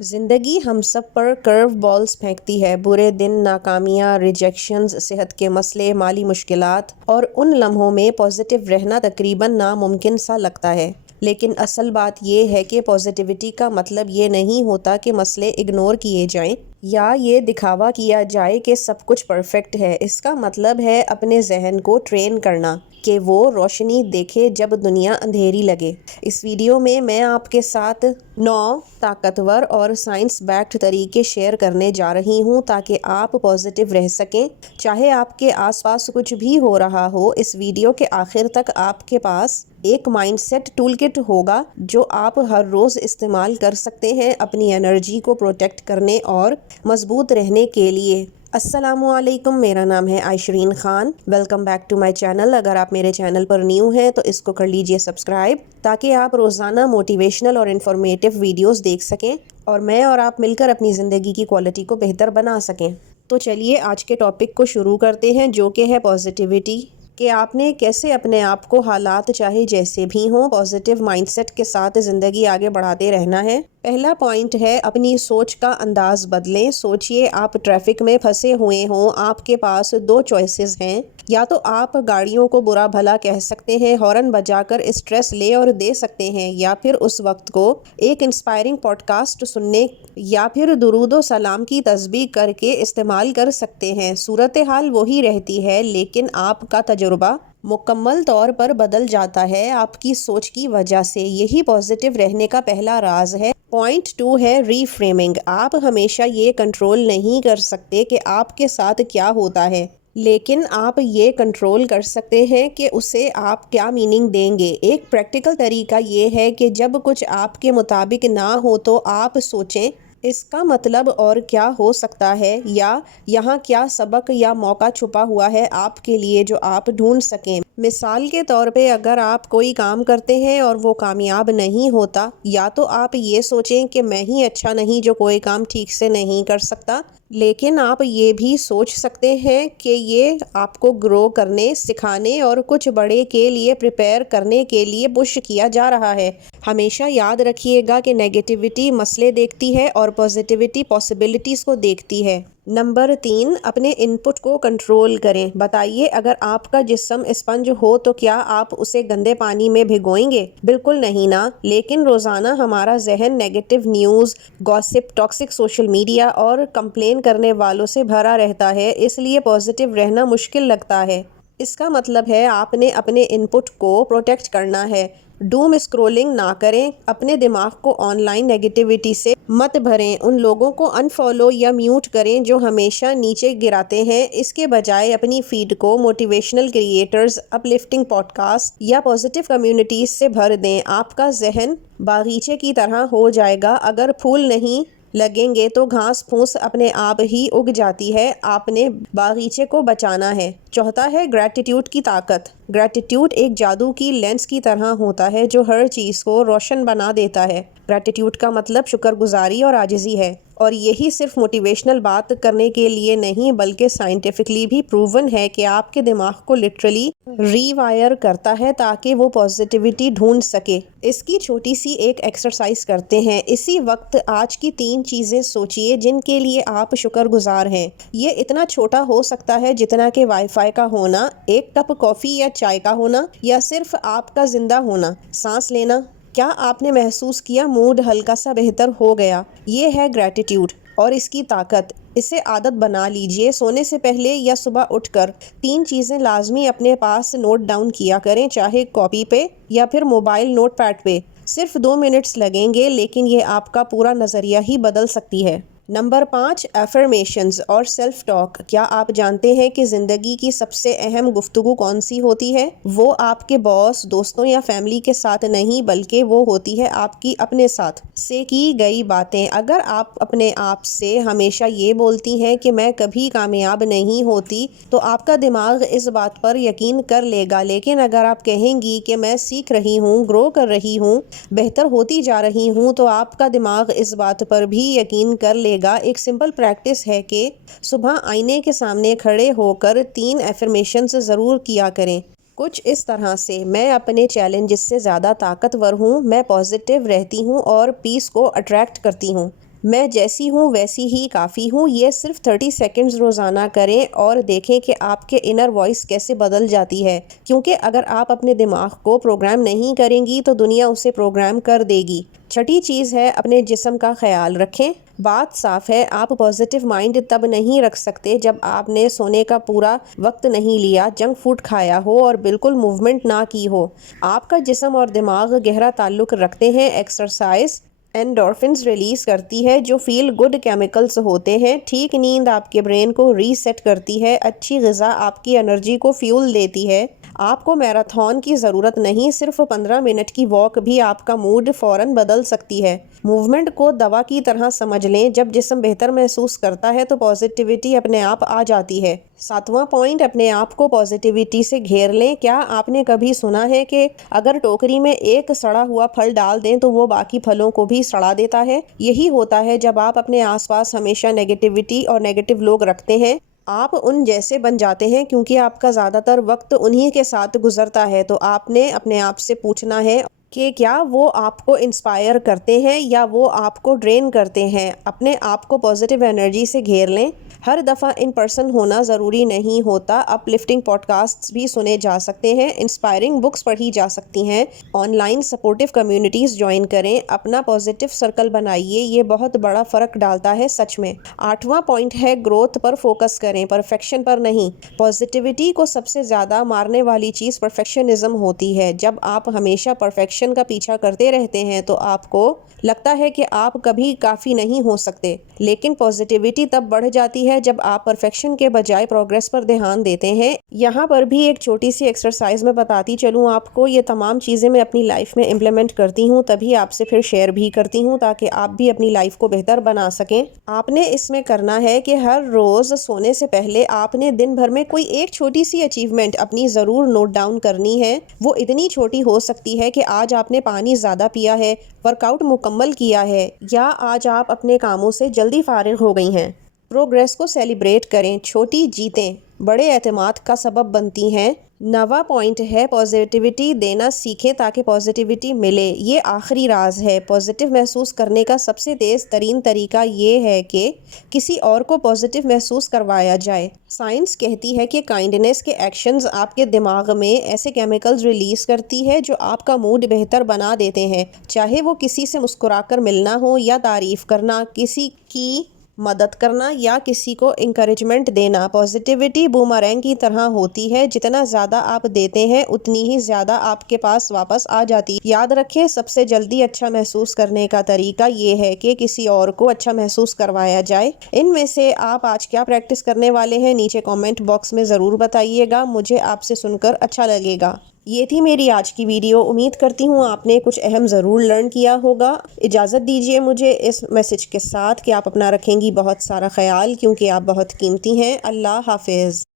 زندگی ہم سب پر کرو بالز پھینکتی ہے۔ برے دن، ناکامیاں، ریجیکشنز، صحت کے مسئلے، مالی مشکلات، اور ان لمحوں میں پازیٹیو رہنا تقریباً ناممکن سا لگتا ہے۔ لیکن اصل بات یہ ہے کہ پازیٹیوٹی کا مطلب یہ نہیں ہوتا کہ مسئلے اگنور کیے جائیں یا یہ دکھاوا کیا جائے کہ سب کچھ پرفیکٹ ہے۔ اس کا مطلب ہے اپنے ذہن کو ٹرین کرنا کہ وہ روشنی دیکھے جب دنیا اندھیری لگے۔ اس ویڈیو میں آپ کے ساتھ 9 طاقتور اور سائنس بیکڈ طریقے شیئر کرنے جا رہی ہوں تاکہ آپ پازیٹیو رہ سکیں، چاہے آپ کے آس پاس کچھ بھی ہو رہا ہو۔ اس ویڈیو کے آخر تک آپ کے پاس ایک مائنڈ سیٹ ٹول کٹ ہوگا جو آپ ہر روز استعمال کر سکتے ہیں اپنی انرجی کو پروٹیکٹ کرنے اور مضبوط رہنے کے لیے۔ السلام علیکم، میرا نام ہے Aishreen Khan. Welcome back to my channel. اگر آپ میرے چینل پر نیو ہیں تو اس کو کر لیجئے سبسکرائب تاکہ آپ روزانہ موٹیویشنل اور انفارمیٹیو ویڈیوز دیکھ سکیں اور میں اور آپ مل کر اپنی زندگی کی کوالٹی کو بہتر بنا سکیں۔ تو چلیے آج کے ٹاپک کو شروع کرتے ہیں، جو کہ ہے پازیٹیوٹی، کہ آپ نے کیسے اپنے آپ کو حالات چاہے جیسے بھی ہوں پازیٹیو مائنڈ سیٹ کے ساتھ زندگی آگے بڑھاتے رہنا ہے۔ پہلا پوائنٹ ہے اپنی سوچ کا انداز بدلیں۔ سوچئے آپ ٹریفک میں پھنسے ہوئے ہوں، آپ کے پاس 2 چوائسز ہیں، یا تو آپ گاڑیوں کو برا بھلا کہہ سکتے ہیں، ہارن بجا کر اسٹریس لے اور دے سکتے ہیں، یا پھر اس وقت کو ایک انسپائرنگ پوڈ کاسٹ سننے یا پھر درود و سلام کی تسبیح کر کے استعمال کر سکتے ہیں۔ صورتحال وہی رہتی ہے لیکن آپ کا تجربہ مکمل طور پر بدل جاتا ہے آپ کی سوچ کی وجہ سے۔ یہی پازیٹیو رہنے کا پہلا راز ہے۔ پوائنٹ 2 ہے ری فریمنگ۔ آپ ہمیشہ یہ کنٹرول نہیں کر سکتے کہ آپ کے ساتھ کیا ہوتا ہے، لیکن آپ یہ کنٹرول کر سکتے ہیں کہ اسے آپ کیا میننگ دیں گے۔ ایک پریکٹیکل طریقہ یہ ہے کہ جب کچھ آپ کے مطابق نہ ہو تو آپ سوچیں اس کا مطلب اور کیا ہو سکتا ہے، یا یہاں کیا سبق یا موقع چھپا ہوا ہے آپ کے لیے جو آپ ڈھونڈ سکیں۔ مثال کے طور پہ اگر آپ کوئی کام کرتے ہیں اور وہ کامیاب نہیں ہوتا، یا تو آپ یہ سوچیں کہ میں ہی اچھا نہیں جو کوئی کام ٹھیک سے نہیں کر سکتا، لیکن آپ یہ بھی سوچ سکتے ہیں کہ یہ آپ کو گرو کرنے، سکھانے اور کچھ بڑے کے لیے پریپئر کرنے کے لیے پش کیا جا رہا ہے۔ ہمیشہ یاد رکھیے گا کہ نیگیٹیوٹی مسئلے دیکھتی ہے اور پازیٹیوٹی پاسبلٹیز کو دیکھتی ہے۔ نمبر 3، اپنے ان پٹ کو کنٹرول کریں۔ بتائیے اگر آپ کا جسم اسپنج ہو تو کیا آپ اسے گندے پانی میں بھگوئیں گے؟ بالکل نہیں نا۔ لیکن روزانہ ہمارا ذہن negative news, gossip, toxic social media اور کمپلین کرنے والوں سے بھرا رہتا ہے، اس لیے پازیٹیو رہنا مشکل لگتا ہے۔ اس کا مطلب ہے آپ نے اپنے ان پٹ کو پروٹیکٹ کرنا ہے۔ ڈوم اسکرولنگ نہ کریں، اپنے دماغ کو آن لائن نیگیٹیوٹی سے مت بھریں۔ ان لوگوں کو انفالو یا میوٹ کریں جو ہمیشہ نیچے گراتے ہیں۔ اس کے بجائے اپنی فیڈ کو موٹیویشنل کریئٹرز، اپ لفٹنگ پوڈ کاسٹ یا پازیٹیو کمیونٹیز سے بھر دیں۔ آپ کا ذہن باغیچے کی طرح ہو جائے گا، اگر پھول نہیں لگیں گے تو گھاس پھوس اپنے آپ ہی اگ جاتی ہے۔ آپ نے باغیچے کو بچانا ہے۔ چوتھا ہے گریٹیٹیوڈ کی طاقت۔ گریٹیٹیوڈ ایک جادو کی لینس کی طرح ہوتا ہے جو ہر چیز کو روشن بنا دیتا ہے۔ گریٹیٹیوڈ کا مطلب شکر گزاری اور عاجزی ہے، اور یہی صرف موٹیویشنل بات کرنے کے لیے نہیں بلکہ سائنٹیفکلی بھی پروون ہے کہ آپ کے دماغ کو لٹرلی ری وائر کرتا ہے تاکہ وہ پازیٹیوٹی ڈھونڈ سکے۔ اس کی چھوٹی سی ایک ایکسرسائز کرتے ہیں۔ اسی وقت آج کی 3 چیزیں سوچئے جن کے لیے آپ شکر گزار ہیں۔ یہ اتنا چھوٹا ہو سکتا ہے جتنا کہ وائی فائی کا ہونا، ایک کپ کافی یا چائے کا ہونا، یا صرف آپ کا زندہ ہونا، سانس لینا۔ کیا آپ نے محسوس کیا موڈ ہلکا سا بہتر ہو گیا؟ یہ ہے گریٹیٹیوڈ اور اس کی طاقت۔ اسے عادت بنا لیجئے۔ سونے سے پہلے یا صبح اٹھ کر 3 چیزیں لازمی اپنے پاس نوٹ ڈاؤن کیا کریں، چاہے کاپی پہ یا پھر موبائل نوٹ پیڈ پہ۔ صرف 2 منٹس لگیں گے لیکن یہ آپ کا پورا نظریہ ہی بدل سکتی ہے۔ نمبر 5، افرمیشنز اور سیلف ٹاک۔ کیا آپ جانتے ہیں کہ زندگی کی سب سے اہم گفتگو کون سی ہوتی ہے؟ وہ آپ کے باس، دوستوں یا فیملی کے ساتھ نہیں بلکہ وہ ہوتی ہے آپ کی اپنے ساتھ سے کی گئی باتیں۔ اگر آپ اپنے آپ سے ہمیشہ یہ بولتی ہیں کہ میں کبھی کامیاب نہیں ہوتی تو آپ کا دماغ اس بات پر یقین کر لے گا، لیکن اگر آپ کہیں گی کہ میں سیکھ رہی ہوں، گرو کر رہی ہوں، بہتر ہوتی جا رہی ہوں، تو آپ کا دماغ اس بات پر بھی یقین کر لے گا۔ ایک سمپل پریکٹس ہے کہ صبح آئینے کے سامنے کھڑے ہو کر 3 افرمیشنز ضرور کیا کریں۔ کچھ اس طرح سے: میں اپنے چیلنجز سے زیادہ طاقتور ہوں، میں پازیٹیو رہتی ہوں اور پیس کو اٹریکٹ کرتی ہوں، میں جیسی ہوں ویسی ہی کافی ہوں، یہ صرف 30 سیکنڈز روزانہ کریں اور دیکھیں کہ آپ کے انر وائس کیسے بدل جاتی ہے، کیونکہ اگر آپ اپنے دماغ کو پروگرام نہیں کریں گی تو دنیا اسے پروگرام کر دے گی۔ چھٹی چیز ہے اپنے جسم کا خیال رکھیں۔ بات صاف ہے، آپ پازیٹیو مائنڈ تب نہیں رکھ سکتے جب آپ نے سونے کا پورا وقت نہیں لیا، جنک فوڈ کھایا ہو اور بالکل موومنٹ نہ کی ہو۔ آپ کا جسم اور دماغ گہرا تعلق رکھتے ہیں۔ ایکسرسائز اینڈورفنز ریلیز کرتی ہے جو فیل گڈ کیمیکلز ہوتے ہیں۔ ٹھیک نیند آپ کے برین کو ری سیٹ کرتی ہے۔ اچھی غذا آپ کی انرجی کو فیول دیتی ہے۔ آپ کو میراتھن کی ضرورت نہیں، صرف 15 منٹ کی واک بھی آپ کا موڈ فوراً بدل سکتی ہے۔ موومنٹ کو دوا کی طرح سمجھ لیں، جب جسم بہتر محسوس کرتا ہے تو پازیٹیوٹی اپنے آپ آ جاتی ہے۔ 7واں پوائنٹ، اپنے آپ کو پازیٹیوٹی سے گھیر لیں۔ کیا آپ نے کبھی سنا ہے کہ اگر ٹوکری میں ایک سڑا ہوا پھل ڈال دیں تو وہ باقی پھلوں کو بھی سڑا دیتا ہے؟ یہی ہوتا ہے جب آپ اپنے آس پاس ہمیشہ نیگیٹیوٹی اور نیگیٹو لوگ رکھتے ہیں، آپ ان جیسے بن جاتے ہیں کیونکہ آپ کا زیادہ تر وقت انہی کے ساتھ گزرتا ہے۔ تو آپ نے اپنے آپ سے پوچھنا ہے کہ کیا وہ آپ کو انسپائر کرتے ہیں یا وہ آپ کو ڈرین کرتے ہیں۔ اپنے آپ کو پازیٹیو انرجی سے گھیر لیں۔ ہر دفعہ ان پرسن ہونا ضروری نہیں ہوتا، اپ لفٹنگ پوڈ کاسٹس بھی سنے جا سکتے ہیں، انسپائرنگ بکس پڑھی جا سکتی ہیں، on line supportive communities join کریں، اپنا پازیٹیو سرکل بنائیے، یہ بہت بڑا فرق ڈالتا ہے سچ میں۔ 8واں پوائنٹ ہے گروتھ پر فوکس کریں، پرفیکشن پر نہیں۔ پازیٹیوٹی کو سب سے زیادہ مارنے والی چیز پرفیکشنزم ہوتی ہے۔ جب آپ ہمیشہ پرفیکشن کا پیچھا کرتے رہتے ہیں تو آپ کو لگتا ہے کہ آپ کبھی کافی نہیں ہو سکتے، لیکن پازیٹیوٹی تب بڑھ جاتی ہے جب آپ پرفیکشن کے بجائے پروگریس پر دھیان دیتے ہیں۔ یہاں پر بھی ایک چھوٹی سی ایکسرسائز میں بتاتی چلوں آپ کو، یہ تمام چیزیں میں اپنی لائف میں امپلیمنٹ کرتی ہوں، تبھی آپ سے پھر شیئر بھی کرتی ہوں تاکہ آپ بھی اپنی لائف کو بہتر بنا سکیں۔ آپ نے اس میں کرنا ہے کہ ہر روز سونے سے پہلے آپ نے دن بھر میں کوئی ایک چھوٹی سی اچیومنٹ اپنی ضرور نوٹ ڈاؤن کرنی ہے۔ وہ اتنی چھوٹی ہو سکتی ہے کہ آج آپ نے پانی زیادہ پیا ہے، ورک آؤٹ مکمل کیا ہے، یا آج آپ اپنے کاموں سے جلدی فارغ ہو گئی ہیں۔ پروگریس کو سیلیبریٹ کریں، چھوٹی جیتیں بڑے اعتماد کا سبب بنتی ہیں۔ 9واں پوائنٹ ہے پازیٹیوٹی دینا سیکھیں تاکہ پازیٹیوٹی ملے۔ یہ آخری راز ہے۔ پازیٹیو محسوس کرنے کا سب سے تیز ترین طریقہ یہ ہے کہ کسی اور کو پازیٹیو محسوس کروایا جائے۔ سائنس کہتی ہے کہ کائنڈنس کے ایکشنز آپ کے دماغ میں ایسے کیمیکلز ریلیز کرتی ہے جو آپ کا موڈ بہتر بنا دیتے ہیں، چاہے وہ کسی سے مسکرا کر ملنا ہو یا تعریف کرنا، کسی کی مدد کرنا یا کسی کو انکریجمنٹ دینا۔ پازیٹیوٹی بومرینگ کی طرح ہوتی ہے، جتنا زیادہ آپ دیتے ہیں اتنی ہی زیادہ آپ کے پاس واپس آ جاتی ہے۔ یاد رکھیں، سب سے جلدی اچھا محسوس کرنے کا طریقہ یہ ہے کہ کسی اور کو اچھا محسوس کروایا جائے۔ ان میں سے آپ آج کیا پریکٹس کرنے والے ہیں، نیچے کامنٹ باکس میں ضرور بتائیے گا، مجھے آپ سے سن کر اچھا لگے گا۔ یہ تھی میری آج کی ویڈیو، امید کرتی ہوں آپ نے کچھ اہم ضرور لرن کیا ہوگا۔ اجازت دیجیے مجھے اس میسج کے ساتھ کہ آپ اپنا رکھیں گی بہت سارا خیال، کیونکہ آپ بہت قیمتی ہیں۔ اللہ حافظ۔